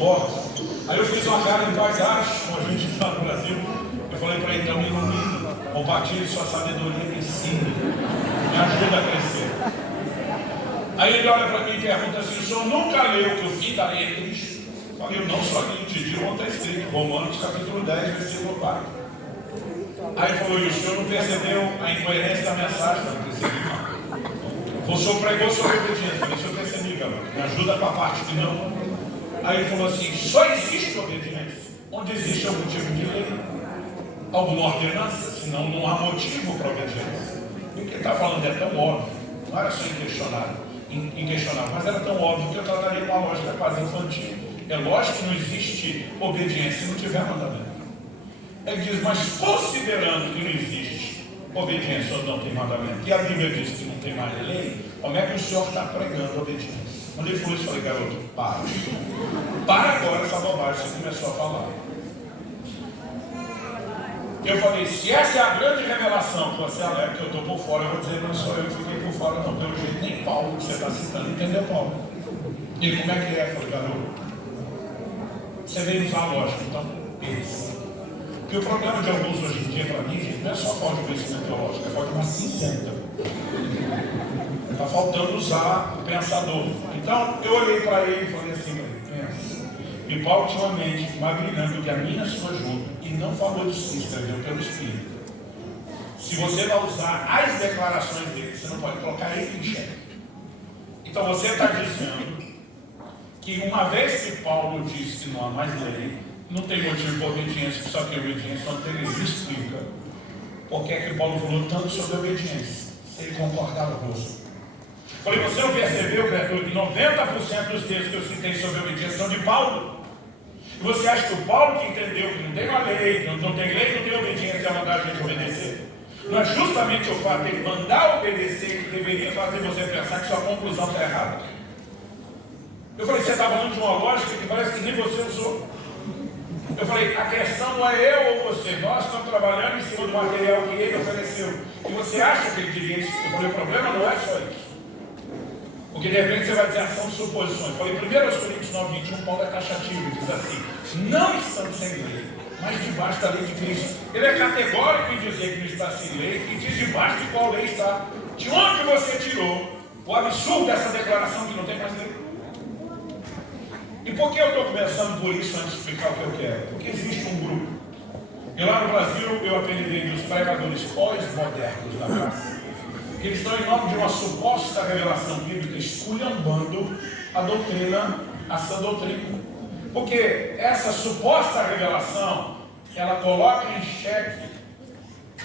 muito óbvio. Aí eu fiz uma cara de paisagem, como a gente está no Brasil. Eu falei para ele, então me ilumina, compartilhe sua sabedoria, me ensine, me ajuda a crescer. Aí ele olha para mim e pergunta assim, o senhor nunca leu que o fim da lei é Cristo? Eu falei, eu não só li, te digo onde está escrito, Romanos capítulo 10, versículo 4. Aí ele falou, e o senhor não percebeu a incoerência da mensagem? Eu não percebi, não. O senhor pregou sobre obediência, eu falei, o senhor percebi, garoto, me ajuda para a parte que não. Aí ele falou assim, só existe obediência onde existe algum tipo de lei, alguma ordenança, senão não há motivo para obediência. E o que ele está falando é tão óbvio, não era só inquestionável, mas era tão óbvio que eu trataria com uma lógica quase infantil. É lógico que não existe obediência se não tiver mandamento. Ele diz, mas considerando que não existe obediência ou não tem mandamento, e a Bíblia diz que não tem mais lei, como é que o senhor está pregando obediência? Quando ele falou isso, eu falei, garoto, para agora essa bobagem que você começou a falar. Eu falei, se essa é a grande revelação que você alega que eu estou por fora, eu vou dizer, não sou eu que fiquei por fora, não. Pelo jeito, nem Paulo que você está citando, entendeu, Paulo? E como é que é? Eu falei, garoto, você veio usar a lógica, então pense. Porque o problema de alguns hoje em dia, para mim, gente, não é só falta de conhecimento teológico, é falta de uma ciência. Está faltando usar o pensador. Então, eu olhei para ele e falei assim, pensa. E Paulo tinha uma mente mais brilhante do que a minha sua junto, e não falou de si, escreveu pelo Espírito. Se você vai usar as declarações dele, você não pode colocar ele em xeque. Então, você está dizendo que uma vez que Paulo disse que não há mais lei, não tem motivo para obediência, só que a obediência não tem lei. Explica por que é que Paulo falou tanto sobre obediência, se ele concordava com você. Falei, você não percebeu, Bertoldo, que 90% dos textos que eu citei sobre obediência são de Paulo? E você acha que o Paulo que entendeu que não tem uma lei, não tem lei, não tem obediência, é mandar a gente obedecer? Não é justamente o fato de ele mandar obedecer que deveria fazer você pensar que sua conclusão está errada? Eu falei, você está falando de uma lógica que parece que nem você usou. Eu falei, a questão não é eu ou você, nós estamos trabalhando em cima do material que ele ofereceu. E você acha que ele diria isso? Eu falei, o problema não é só isso. Porque de repente você vai dizer, são suposições. Eu falei, 1 Coríntios 9, 21, Paulo é taxativo, diz assim, não estamos sem lei, mas debaixo da lei de Cristo. Ele é categórico em dizer que não está sem lei e diz debaixo de qual lei está. De onde você tirou o absurdo dessa declaração que não tem mais lei? E por que eu estou começando por isso antes de explicar o que eu quero? Porque existe um grupo. E lá no Brasil eu apelidei dos pregadores pós-modernos da graça. Que eles estão em nome de uma suposta revelação bíblica esculhambando a doutrina, a sã doutrina. Porque essa suposta revelação, ela coloca em xeque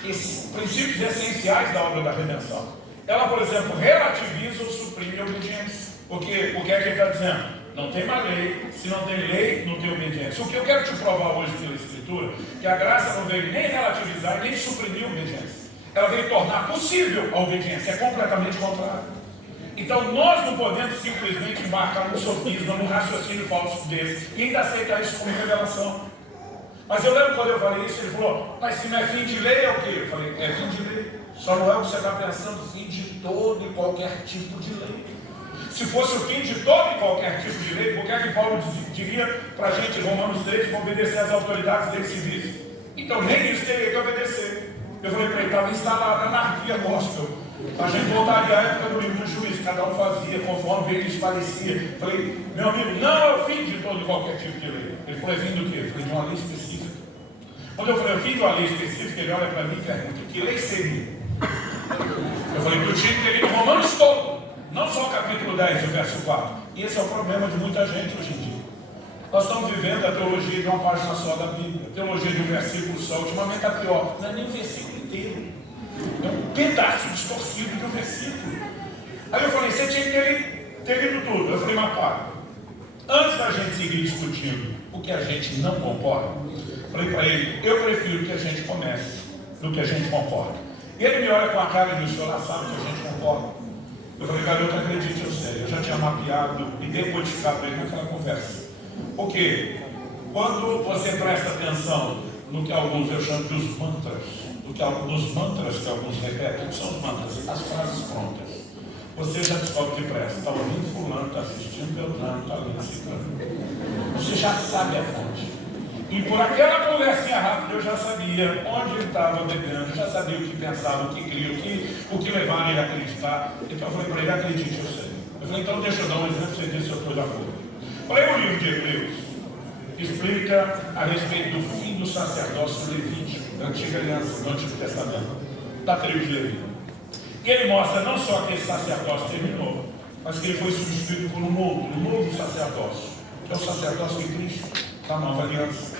esses princípios essenciais da obra da redenção. Ela, por exemplo, relativiza ou suprime a obediência. Porque o que é que ele está dizendo? Não tem mais lei, se não tem lei, não tem obediência. O que eu quero te provar hoje pela Escritura, que a graça não veio nem relativizar, nem suprimir a obediência. Ela veio tornar possível a obediência, é completamente contrário. Então nós não podemos simplesmente embarcar num sofisma, num raciocínio falso desse, e ainda aceitar isso como revelação. Mas eu lembro quando eu falei isso, ele falou, mas se não é fim de lei, é o quê? Eu falei, é fim de lei. Só não é o que você está pensando, fim de todo e qualquer tipo de lei. Se fosse o fim de todo e qualquer tipo de lei, por que é que Paulo diria para a gente, em Romanos 3, para obedecer às autoridades dele civis? Então nem isso teria que obedecer. Eu falei para ele, estava instalada a anarquia gospel. A gente voltaria à época do livro do juiz, cada um fazia conforme bem lhes parecia. Eu falei, meu amigo, não é o fim de todo e qualquer tipo de lei. Ele falou, é fim do quê? Eu falei, de uma lei específica. Quando eu falei, o fim de uma lei específica, ele olha para mim e pergunta, que lei seria? Eu falei, que eu tinha que ter lido Romanos todo, não só o capítulo 10, o verso 4. E esse é o problema de muita gente hoje em dia. Nós estamos vivendo a teologia de uma página só da Bíblia, a teologia de um versículo só. Ultimamente está pior, não é nem o versículo inteiro, é um pedaço distorcido de um versículo. Aí eu falei, você tinha que ter lido tudo. Eu falei, mas para, antes da gente seguir discutindo o que a gente não concorda, falei para ele, eu prefiro que a gente comece do que a gente concorda. E ele me olha com a cara de, o senhor sabe que a gente concorda. Eu falei, garoto, acredite, eu sei, eu já tinha mapeado e decodificado ele naquela conversa. Porque quando você presta atenção no que alguns eu chamo de os mantras, dos mantras que alguns repetem, que são os mantras, as frases prontas, você já descobre que presta. Está ouvindo fulano, está assistindo Beltrano, está lendo ciclano. Você já sabe a fonte. E por aquela conversinha rápida eu já sabia onde ele estava bebendo, já sabia o que pensava, o que queria, o que levaria ele a acreditar. Então eu falei para ele: acredite, eu sei. Eu falei: então deixa eu dar um exemplo, você disse, eu estou de acordo. Falei: o livro de Hebreus explica a respeito do fim do sacerdócio levítico, da antiga aliança, do Antigo Testamento, da tribo de Levi. E ele mostra não só que esse sacerdócio terminou, mas que ele foi substituído por um novo sacerdócio, que é o sacerdócio de Cristo, da nova aliança.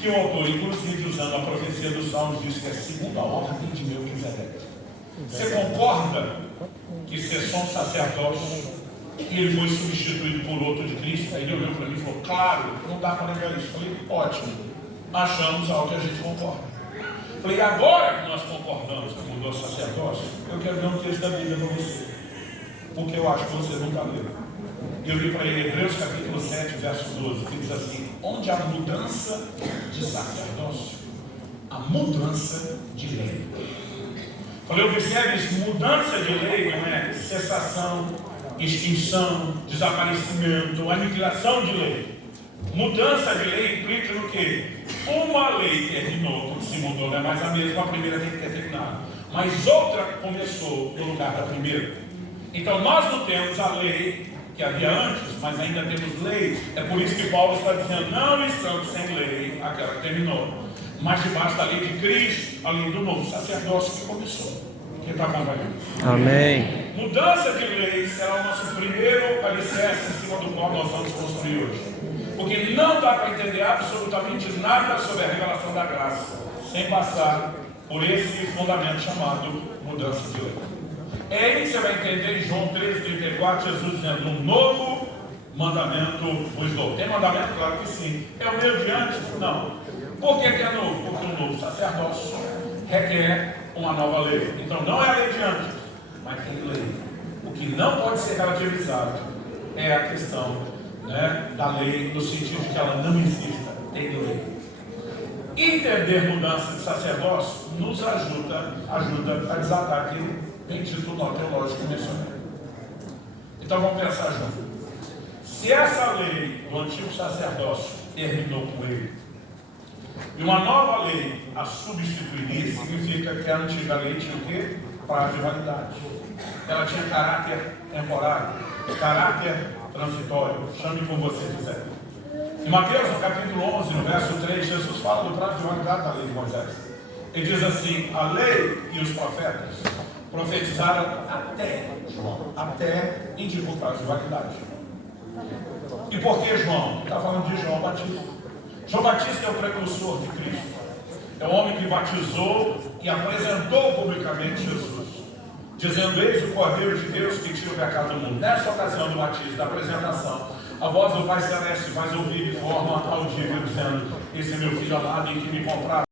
Que o autor, inclusive usando a profecia dos Salmos, diz que é segundo a ordem de Melquisedeque. Você concorda que cessou um sacerdócio e ele foi substituído por outro de Cristo? Aí ele olhou para mim e falou: claro, não dá para negar isso. Eu falei: ótimo, achamos algo que a gente concorda. Eu falei: agora que nós concordamos que mudou o sacerdócio, eu quero dar um texto da Bíblia para você, porque eu acho que você nunca leu. Eu li para ele Hebreus capítulo 7, verso 12, que diz assim: onde há mudança de sacerdócio, a mudança de lei. Falei: observe isso, mudança de lei não é cessação, extinção, desaparecimento, aniquilação de lei. Mudança de lei implica no quê? Uma lei terminou, porque se mudou, não é mais a mesma, a primeira tem que ter terminado, mas outra começou no lugar da primeira. Então nós não temos a lei que havia antes, mas ainda temos lei. É por isso que Paulo está dizendo: não estamos sem lei, aquela que terminou, mas debaixo da lei de Cristo, a lei do novo sacerdócio que começou. Quem está acompanhando? Amém. Mudança de lei será o nosso primeiro alicerce em cima do qual nós vamos construir hoje. Porque não dá para entender absolutamente nada sobre a revelação da graça sem passar por esse fundamento chamado mudança de lei. É aí que você vai entender em João 13:34, Jesus dizendo: um novo mandamento vos dou. Tem mandamento? Claro que sim. É o meu de antes? Não. Por que é novo? Porque um novo sacerdócio requer uma nova lei. Então não é a lei de antes, mas tem lei. O que não pode ser relativizado é a questão, né, da lei, no sentido de que ela não exista. Tem lei. Entender mudança de sacerdócio nos ajuda a desatar aquele bendito nó teológico mencionado. Então vamos pensar junto. Se essa lei do antigo sacerdócio terminou com ele, e uma nova lei a substituiria, significa que a antiga lei tinha o quê? Prazo de validade. Ela tinha caráter temporário, caráter transitório, chame como você quiser. Em Mateus, no capítulo 11, no verso 3, Jesus fala do prazo de validade da lei de Moisés. Ele diz assim: a lei e os profetas profetizaram até João. Até indica o prazo de validade. E por que João? Está falando de João Batista. João Batista é o precursor de Cristo. É o homem que batizou e apresentou publicamente Jesus, dizendo: eis o Cordeiro de Deus que tira o pecado do mundo. Nessa ocasião do batismo, da apresentação, a voz do Pai Celeste faz ouvir de forma audível, dizendo: esse é meu filho amado em que me compraram.